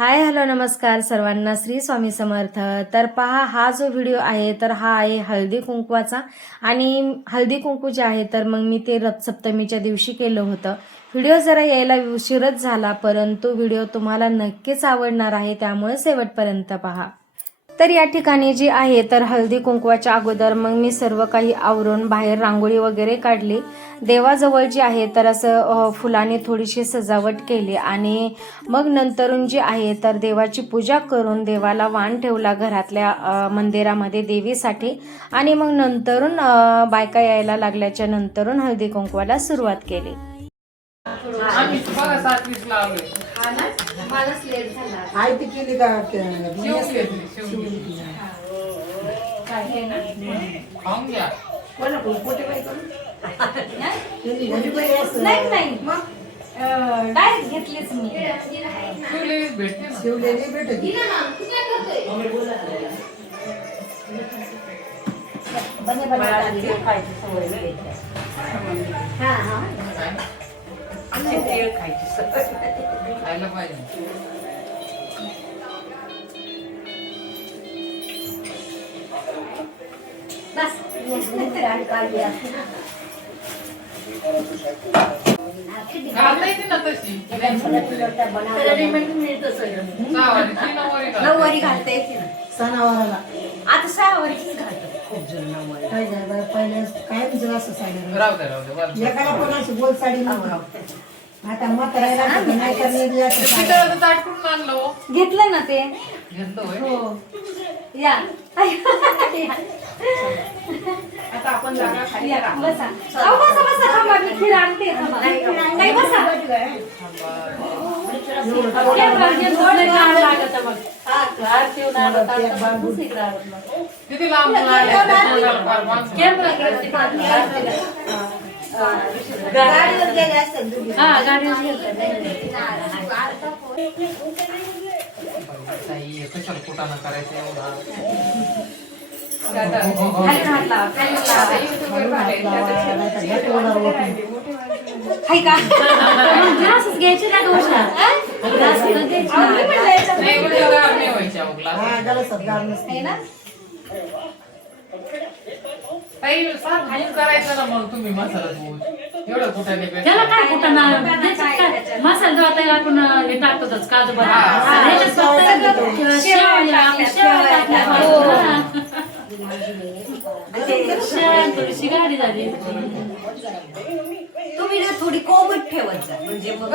Hi hello नमस्कार सर्वांना. श्री स्वामी समर्थ. तर पहा हा जो व्हिडिओ आहे तर हा आहे हळदी कुंकवाचा. आणि हळदी कुंकू जे आहे तर मग मी ते रथसप्तमीच्या दिवशी केलं होतं. व्हिडिओ जरा यायला उशीरच झाला परंतु व्हिडिओ तुम्हाला नक्कीच आवडणार आहे त्यामुळे शेवटपर्यंत पहा. तर या ठिकाणी जी आहे तर हळदी कुंकवाच्या अगोदर मग मी सर्व काही आवरून बाहेर रांगोळी वगैरे काढली. देवाजवळ जी आहे तर असं अ, फुलाने थोडीशी सजावट केली आणि मग नंतरून जी आहे तर देवाची पूजा करून देवाला वाण ठेवला घरातल्या मंदिरामध्ये देवीसाठी आणि मग नंतरून बायका यायला लागल्याच्या नंतरून हळदी कुंकवाला सुरुवात केली. आम्ही बघा सात वीस लावले. आयती केली का? शिवली शिवली खाऊन घ्या. नाही. नाही डायरेक्ट घेतलीच मी. शिवलेली भेटते ना. शिवलेली भेटत खायला पाहिजे. घालता येते ना तशी सहावारी ती नऊवारी घालता नऊवारी येते. घालता येते ना. सणावाराला. आता सहावारीचीच घालतात खूप काय झालं पहिले काय म्हणजे असं साडी राहू राहू. एकाला नव्हती. आता म्हातारायला नाही. तर निर्ली अशी ते साडी. पितळाचं ताट कुठून आणलं हो? घेतलं ना ते? घेतलं होय? या. आता आपण जागा खाली या, बसा. अहो, बसा बसा. थांबा मी खीर आणते. थांबा. नाही बसा. गाडीवर गेले असतात दोघी. ताई, कशाला कुटाणा करायचं एवढा हाय का घ्यायचे ना दोषा ग्लास. हा गलसत नसते ना त्याला काय कुठं ना त्याच्यात काय मसाला आपण हे टाकतोच काजू बदाम हा. ह्याच्यात फक्त शेवया, आपल्या शेवया टाकल्या. शेवया थोडीशी गाडी झाली तुम्ही ना थोडी कोमट ठेवत जा म्हणजे मग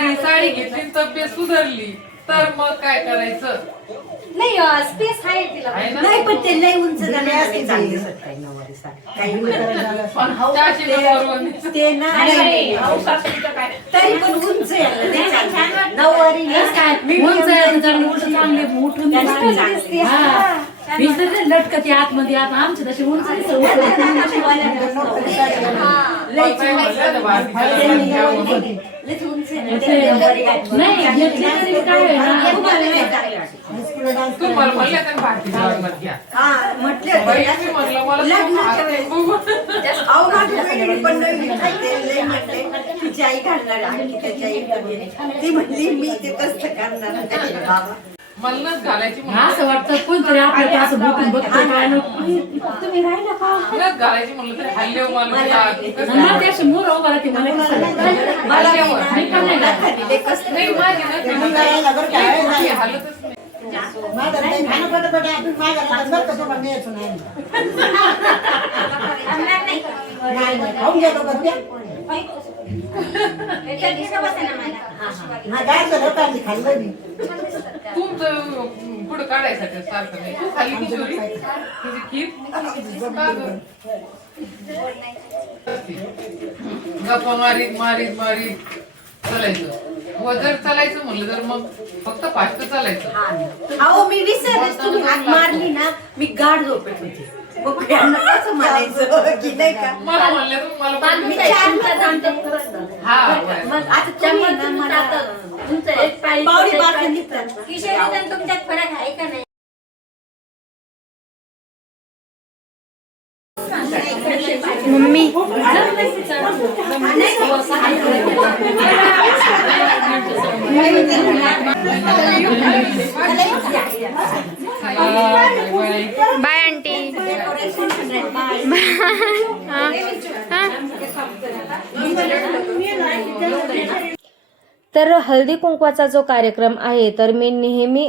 ही साडी घेतली तब्येत सुधारली. तर मग काय करायचं? नाही स्पेस आहे तिला. आहे ना? नाही पण ते लय उंच झाले असती चांगली ती. काही नऊवारी साडी. काही दिली पण. ते नाही, तरी पण उंच आहे ते चांगलं. नऊवारी ना, उंच आहे, जरा उंच चांगली उठून त्याची चांगली. हा. तर लटकते आतमध्ये आता आमची तशी उंच आहे, नाही घेतली तरी काय आहे ना? तुम्हाला म्हणलं तर भारती घ्या. हा, म्हणलं मला लग्नाच्या वेळेस. तिची आई घालणार आणखी त्याची आई. ती म्हणली मी ते कसं करणार बाबा. मलाच घालायची म्हणलं. असं वाटतं कोणतरी आपल्याला असं बघून बघतोय काय नको तुम्ही राहिला का मलाच घालायची म्हणलं तरी हल्ले मला मोर उभा राहते मला कसं वाटतं? मला हल्ल्यावर. मी पण नाही घातली, लय कसं नाही माझी ना ते मुलगा यायला बरं का? माझी हालतच नाही माझं नाही खाणं पटापट आपण माझ्या हातात बरं का तुम्हाला न्यायचं नाही. नाही, नाही. खाऊन घ्या तो बरं द्या. काय झालं होतं आम्ही खाल्लं मी. तुमचं पुढं काढायसाठी सारखं नाही. तू किशोरी त्याची खीर? गप्पा मारीत मारीत मारीत. चालायचं. व जर चालायचं म्हणलं तर मग फक्त फास्ट चालायचं. अहो मी विसरलेच तुम्ही. हात मारली ना मी गाढ झोपेत होते. मग यांना कसं म्हणायचं. की नाही का? मला म्हणलं तर मला पण- मी चार हा बरं. मग आता तुम्ही ना मला ना. तुमच्यात फरक आहे का नाही? Bye aunty. तर हळदी कुंकवाचा जो कार्यक्रम आहे तर मी नेहमी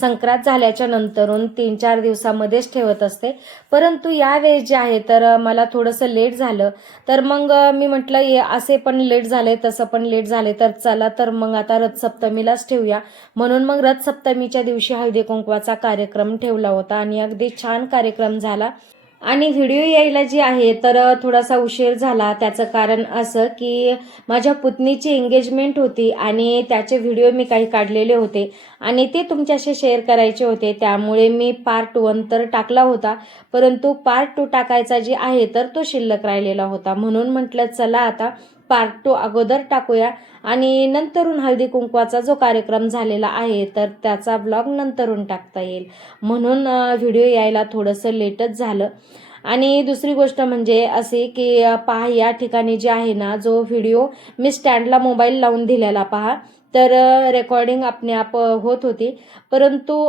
संक्रांत झाल्याच्या नंतरून तीन चार दिवसामध्येच ठेवत असते. परंतु यावेळेस जे आहे तर मला थोडंसं लेट झालं. तर मग मी म्हटलं ये असे पण लेट झाले तसं पण लेट झाले तर चला तर मग आता रथसप्तमीलाच ठेवूया. म्हणून मग रथसप्तमीच्या दिवशी हळदी कुंकवाचा कार्यक्रम ठेवला होता आणि अगदी छान कार्यक्रम झाला. आणि व्हिडिओ यायला जी आहे तर थोडासा उशीर झाला. त्याचं कारण असं की माझ्या पुतणीची एंगेजमेंट होती आणि त्याचे व्हिडिओ मी काही काढलेले होते आणि ते तुमच्याशी शेअर करायचे होते. त्यामुळे मी पार्ट वन तर टाकला होता परंतु पार्ट टू टाकायचा जे आहे तर तो शिल्लक राहिलेला होता. म्हणून म्हटलं चला आता पार्ट टू अगोदर टाकूया. आणि नंतरून हळदी कुंकवाचा जो कार्यक्रम झालेला आहे तर त्याचा ब्लॉग नंतरून टाकता येईल. म्हणून व्हिडिओ यायला थोडंसं लेटच झालं. आणि दुसरी गोष्ट म्हणजे असे की पहा या ठिकाणी जे आहे ना जो व्हिडिओ मी स्टँडला मोबाईल लावून दिलेला पहा तर रेकॉर्डिंग आपणे आप होत होती. परंतु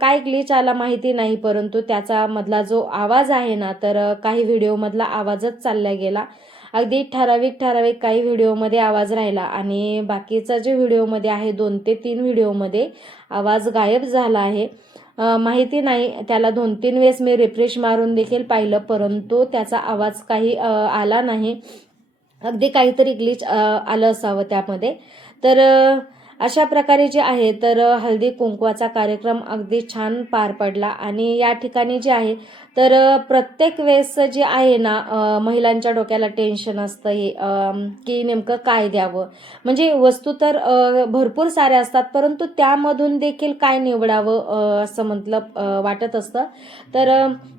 काय ग्लिच आला माहिती नाही परंतु त्याचा मधला जो आवाज आहे ना तर काही व्हिडिओमधला आवाजच चालला गेला. अगदी ठराविक ठराविक काही व्हिडिओमध्ये आवाज राहिला आणि बाकीचा जे व्हिडिओमध्ये आहे दोन ते तीन व्हिडिओमध्ये आवाज गायब झाला आहे. माहिती नाही त्याला दोन तीन वेळेस मी रिफ्रेश मारून देखील पाहिलं परंतु त्याचा आवाज काही आला नाही. अगदी काहीतरी ग्लिच आलं असावं त्यामध्ये. तर अशा प्रकारे जे आहे तर हळदी कुंकवाचा कार्यक्रम अगदी छान पार पडला. आणि या ठिकाणी जे आहे तर प्रत्येक वेळेस जे आहे ना महिलांच्या डोक्याला टेन्शन असतं हे की नेमकं काय द्यावं? म्हणजे वस्तू तर भरपूर साऱ्या असतात परंतु त्यामधून देखील काय निवडावं असं म्हटलं वाटत असतं. तर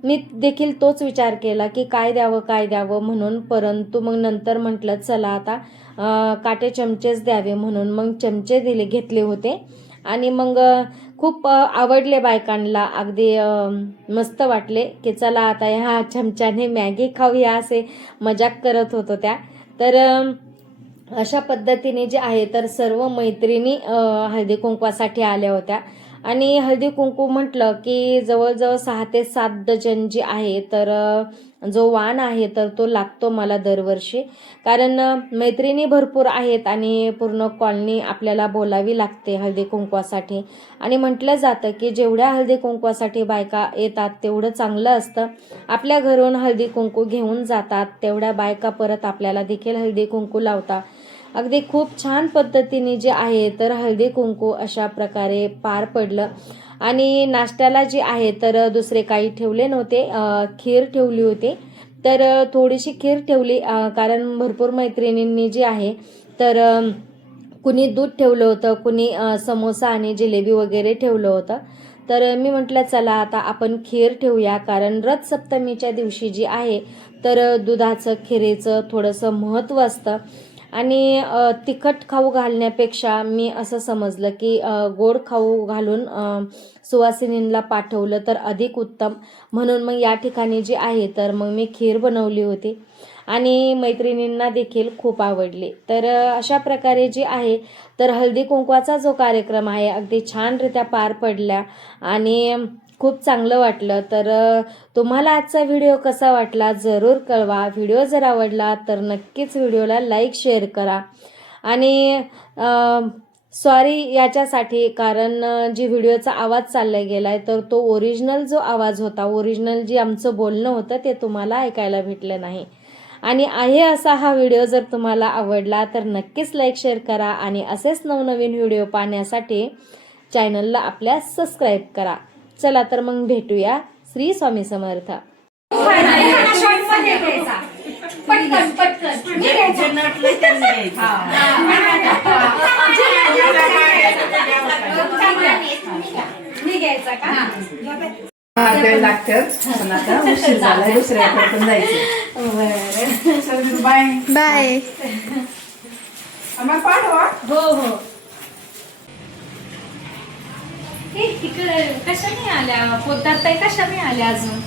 मी देखील तोच विचार केला की काय द्यावं काय द्यावं म्हणून परंतु मग नंतर म्हटलं चला आता काटे चमचेच द्यावे म्हणून मग चमचे दिले घेतले होते. आणि मग खूप आवडले बायकांना. अगदी मस्त वाटले की चला आता ह्या चमच्याने मॅगी खाऊया असे मजाक करत होतो त्या. तर अशा पद्धतीने जे आहे तर सर्व मैत्रिणी हळदी कुंकवासाठी आल्या होत्या. आणि हळदी कुंकू म्हटलं की जवळजवळ सहा ते सात डजन जे आहे तर जो वाण आहे तर तो लागतो मला दरवर्षी. कारण मैत्रिणी भरपूर आहेत आणि पूर्ण कॉलनी आपल्याला बोलावी लागते हळदी कुंकवासाठी. आणि म्हटलं जातं की जेवढ्या हळदी कुंकवासाठी बायका येतात तेवढं चांगलं असतं. आपल्या घरून हळदी कुंकू घेऊन जातात तेवढ्या बायका परत आपल्याला देखील हळदी कुंकू लावतात. अगदी खूप छान पद्धतीने जे आहे तर हळदी कुंकू अशा प्रकारे पार पडलं. आणि नाश्त्याला जे आहे तर दुसरे काही ठेवले नव्हते. खीर ठेवली होती. तर थोडीशी खीर ठेवली कारण भरपूर मैत्रिणींनी जे आहे तर कुणी दूध ठेवलं होतं कुणी समोसा आणि जिलेबी वगैरे ठेवलं होतं. तर मी म्हटलं चला आता आपण खीर ठेवूया कारण रथ सप्तमीच्या दिवशी जी आहे तर दुधाचं खिरेचं थोडंसं महत्त्व असतं. आणि तिखट खाऊ घालण्यापेक्षा मी असं समजलं की गोड खाऊ घालून सुवासिनींना पाठवलं तर अधिक उत्तम. म्हणून मग या ठिकाणी जे आहे तर मग मी खीर बनवली होती. आणि मैत्रिणींना देखील खूप आवडली. तर अशा प्रकारे जे आहे तर हळदी कुंकवाचा जो कार्यक्रम आहे अगदी छानरित्या पार पडल्या. आणि खूप चांगलं वाटलं. तर तुम्हाला आजचा व्हिडिओ कसा वाटला जरूर कळवा. व्हिडिओ जर आवडला तर नक्कीच व्हिडिओला लाईक शेअर करा. आणि सॉरी याच्यासाठी कारण जी व्हिडिओचा आवाज चालला गेला आहे तर तो ओरिजिनल जो आवाज होता ओरिजिनल जे आमचं बोलणं होतं ते तुम्हाला ऐकायला भेटलं नाही. आणि आहे असा हा व्हिडिओ जर तुम्हाला आवडला तर नक्कीच लाईक शेअर करा. आणि असेच नवनवीन व्हिडिओ पाहण्यासाठी चॅनलला आपल्या सबस्क्राईब करा. चला तर मग भेटूया श्री स्वामी समर्थ. पटकन पटकन बाय बाय आम्हाला पाठवा हो हो. हे इकडे कशाने आल्या? पोतात कशा नाही आल्या अजून?